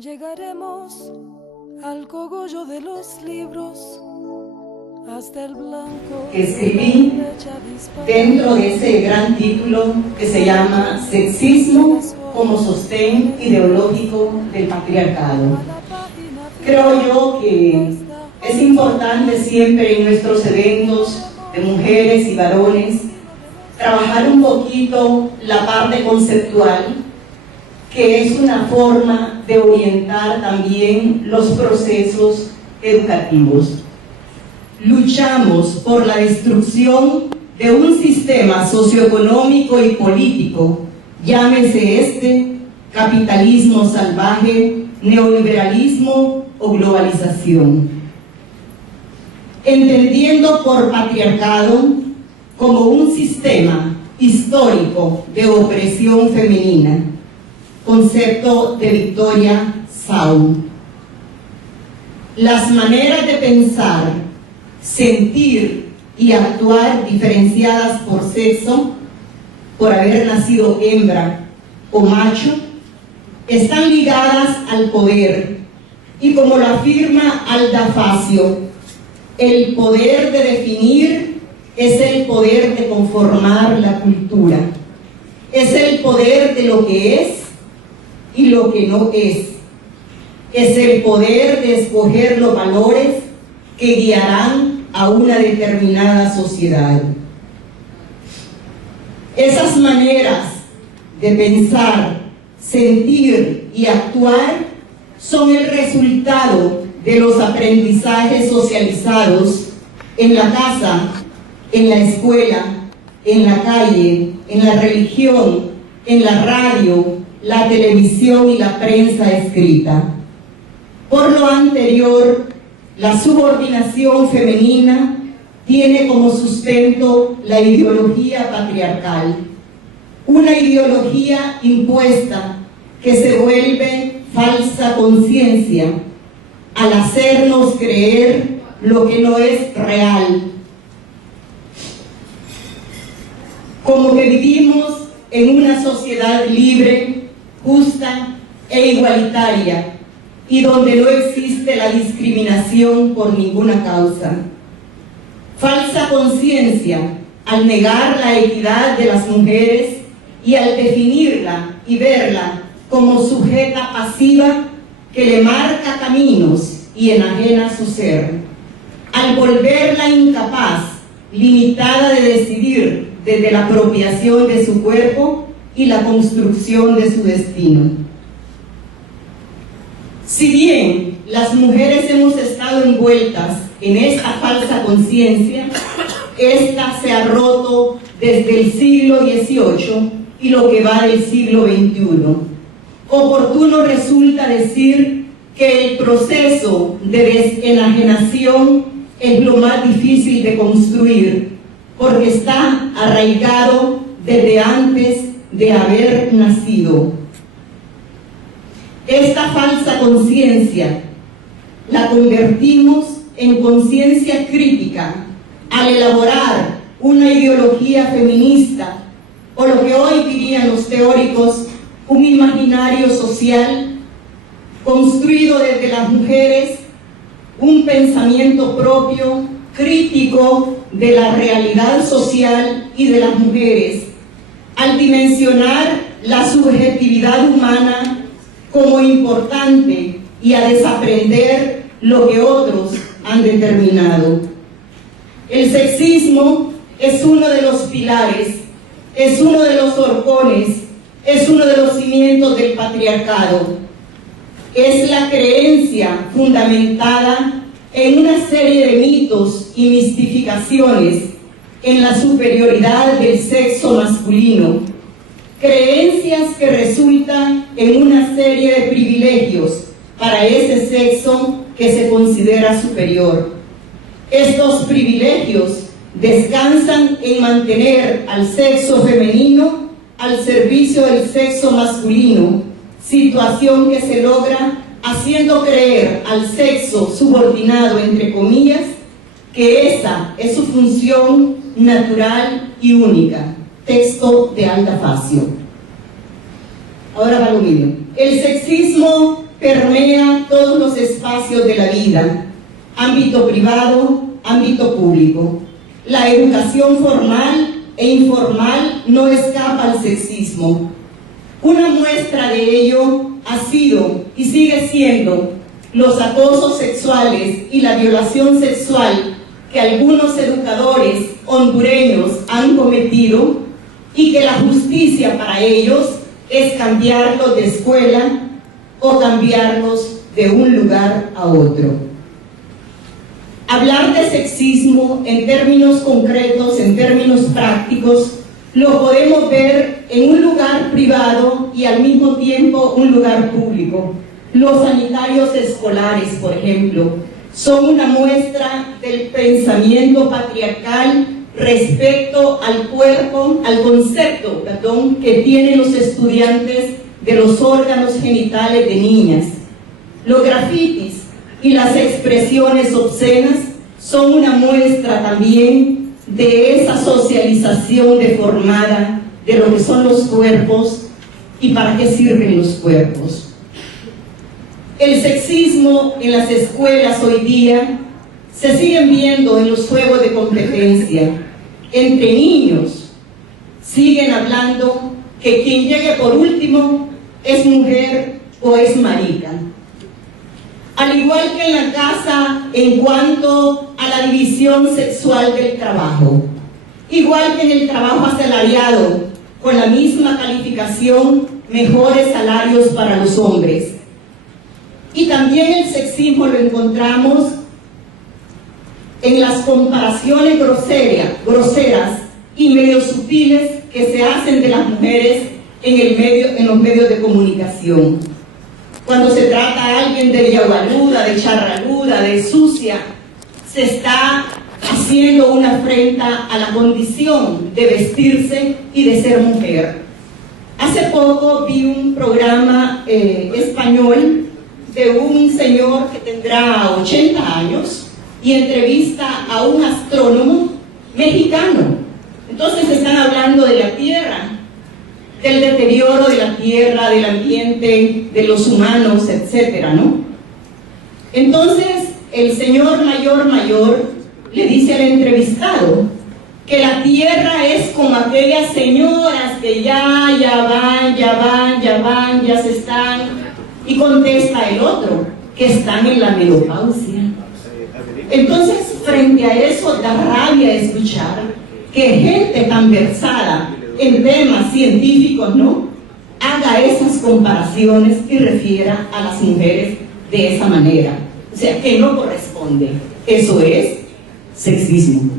Llegaremos al cogollo de los libros, hasta el blanco que escribí dentro de ese gran título que se llama Sexismo como sostén ideológico del patriarcado. Creo yo que es importante siempre en nuestros eventos de mujeres y varones trabajar un poquito la parte conceptual, que es una forma de orientar también los procesos educativos. Luchamos por la destrucción de un sistema socioeconómico y político, llámese este capitalismo salvaje, neoliberalismo o globalización. Entendiendo por patriarcado como un sistema histórico de opresión femenina, concepto de Victoria Saul. Las maneras de pensar, sentir y actuar diferenciadas por sexo, por haber nacido hembra o macho, están ligadas al poder y, como lo afirma Alda Facio, el poder de definir es el poder de conformar la cultura, es el poder de lo que es y lo que no es el poder de escoger los valores que guiarán a una determinada sociedad. Esas maneras de pensar, sentir y actuar son el resultado de los aprendizajes socializados en la casa, en la escuela, en la calle, en la religión, en la radio, la televisión y la prensa escrita. Por lo anterior, la subordinación femenina tiene como sustento la ideología patriarcal, una ideología impuesta que se vuelve falsa conciencia al hacernos creer lo que no es real. Como que vivimos en una sociedad libre, justa e igualitaria, y donde no existe la discriminación por ninguna causa. Falsa conciencia al negar la equidad de las mujeres y al definirla y verla como sujeta pasiva que le marca caminos y enajena su ser, al volverla incapaz, limitada de decidir desde la apropiación de su cuerpo y la construcción de su destino. Si bien las mujeres hemos estado envueltas en esta falsa conciencia, esta se ha roto desde el siglo XVIII y lo que va del siglo XXI. Oportuno resulta decir que el proceso de desenajenación es lo más difícil de construir, porque está arraigado desde antes de haber nacido. Esta falsa conciencia la convertimos en conciencia crítica al elaborar una ideología feminista, o lo que hoy dirían los teóricos, un imaginario social construido desde las mujeres, un pensamiento propio, crítico de la realidad social y de las mujeres, al dimensionar la subjetividad humana como importante y a desaprender lo que otros han determinado. El sexismo es uno de los pilares, es uno de los horcones, es uno de los cimientos del patriarcado. Es la creencia fundamentada en una serie de mitos y mistificaciones en la superioridad del sexo masculino, creencias que resultan en una serie de privilegios para ese sexo que se considera superior. Estos privilegios descansan en mantener al sexo femenino al servicio del sexo masculino, situación que se logra haciendo creer al sexo subordinado, entre comillas, que esa es su función natural y única. Texto de Alda Facio. Ahora va lo mío. El sexismo permea todos los espacios de la vida, ámbito privado, ámbito público. La educación formal e informal no escapa al sexismo. Una muestra de ello ha sido y sigue siendo los acosos sexuales y la violación sexual que algunos educadores hondureños han cometido y que la justicia para ellos es cambiarlos de escuela o cambiarlos de un lugar a otro. Hablar de sexismo en términos concretos, en términos prácticos, lo podemos ver en un lugar privado y al mismo tiempo un lugar público. Los sanitarios escolares, por ejemplo, son una muestra del pensamiento patriarcal respecto al cuerpo, al concepto, que tienen los estudiantes de los órganos genitales de niñas. Los grafitis y las expresiones obscenas son una muestra también de esa socialización deformada de lo que son los cuerpos y para qué sirven los cuerpos. El sexismo en las escuelas hoy día se siguen viendo en los juegos de competencia. Entre niños siguen hablando que quien llegue por último es mujer o es marica. Al igual que en la casa en cuanto a la división sexual del trabajo, igual que en el trabajo asalariado, con la misma calificación, mejores salarios para los hombres. Y también el sexismo lo encontramos en las comparaciones groseras y medio sutiles que se hacen de las mujeres en los medios de comunicación. Cuando se trata a alguien de yagualuda, de charraluda, de sucia, se está haciendo una afrenta a la condición de vestirse y de ser mujer. Hace poco vi un programa español de un señor que tendrá 80 años y entrevista a un astrónomo mexicano. Entonces están hablando de la Tierra, del deterioro de la Tierra, del ambiente, de los humanos, etcétera, ¿no? Entonces el señor mayor le dice al entrevistado que la Tierra es como aquellas señoras que ya se están, y contesta el otro, que están en la menopausia. Entonces, frente a eso, da rabia escuchar que gente tan versada en temas científicos, ¿no?, haga esas comparaciones y refiera a las mujeres de esa manera. O sea, que no corresponde. Eso es sexismo.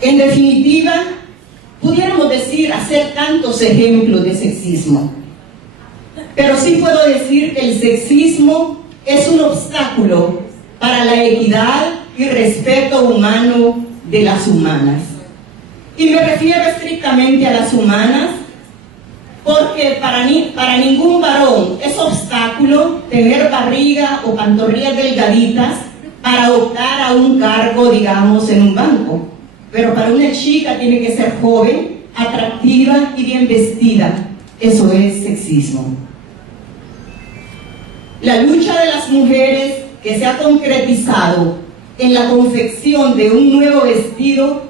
En definitiva, pudiéramos decir, hacer tantos ejemplos de sexismo, pero sí puedo decir que el sexismo es un obstáculo para la equidad y respeto humano de las humanas. Y me refiero estrictamente a las humanas, porque para ningún varón es obstáculo tener barriga o pantorrillas delgaditas para optar a un cargo, digamos, en un banco. Pero para una chica tiene que ser joven, atractiva y bien vestida. Eso es sexismo. La lucha de las mujeres que se ha concretizado en la confección de un nuevo vestido,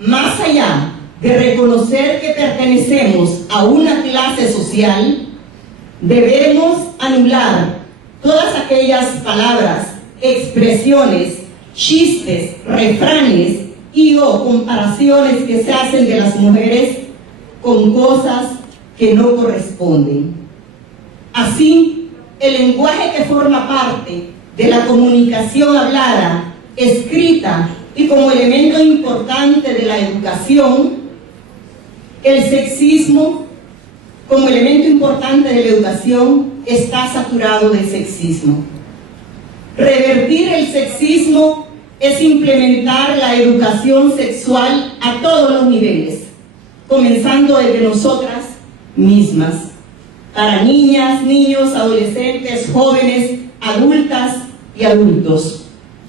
más allá de reconocer que pertenecemos a una clase social, debemos anular todas aquellas palabras, expresiones, chistes, refranes y o comparaciones que se hacen de las mujeres con cosas que no corresponden. Así, el lenguaje que forma parte de la comunicación hablada, escrita y como elemento importante de la educación, el sexismo como elemento importante de la educación está saturado de sexismo. Revertir el sexismo es implementar la educación sexual a todos los niveles, comenzando desde nosotras mismas, para niñas, niños, adolescentes, jóvenes, adultas y adultos.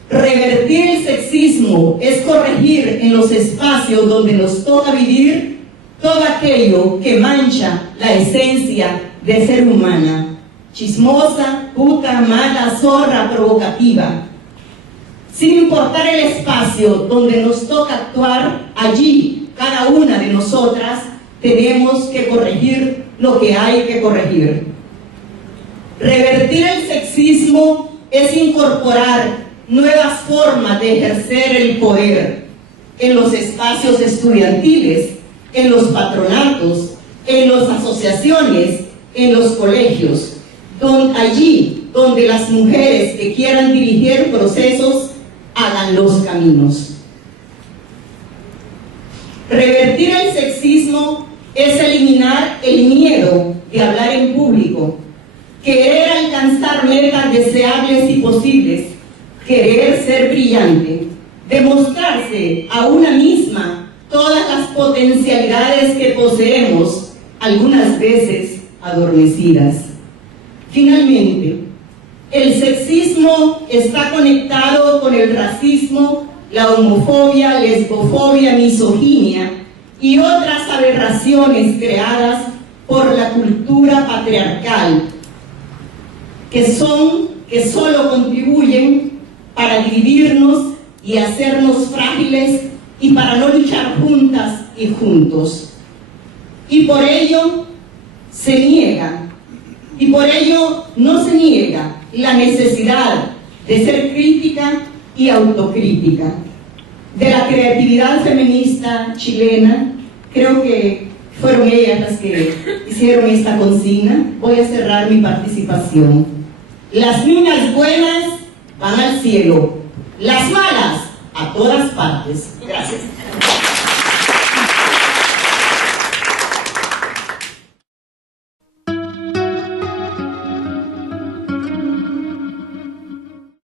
Revertir el sexismo es corregir en los espacios donde nos toca vivir todo aquello que mancha la esencia de ser humana, chismosa, puta, mala, zorra, provocativa. Sin importar el espacio donde nos toca actuar, allí cada una de nosotras tenemos que corregir lo que hay que corregir. Revertir el sexismo es incorporar nuevas formas de ejercer el poder en los espacios estudiantiles, en los patronatos, en las asociaciones, en los colegios, allí donde las mujeres que quieran dirigir procesos hagan los caminos. Revertir el sexismo es eliminar el miedo de hablar en público, querer alcanzar metas deseables y posibles, querer ser brillante, demostrarse a una misma todas las potencialidades que poseemos, algunas veces adormecidas. Finalmente, el sexismo está conectado con el racismo, la homofobia, lesbofobia, misoginia y otras aberraciones creadas por la cultura patriarcal, que solo contribuyen para dividirnos y hacernos frágiles y para no luchar juntas y juntos. Y por ello no se niega la necesidad de ser crítica y autocrítica. De la creatividad feminista chilena, creo que fueron ellas las que hicieron esta consigna. Voy a cerrar mi participación. Las niñas buenas van al cielo, las malas a todas partes. Gracias.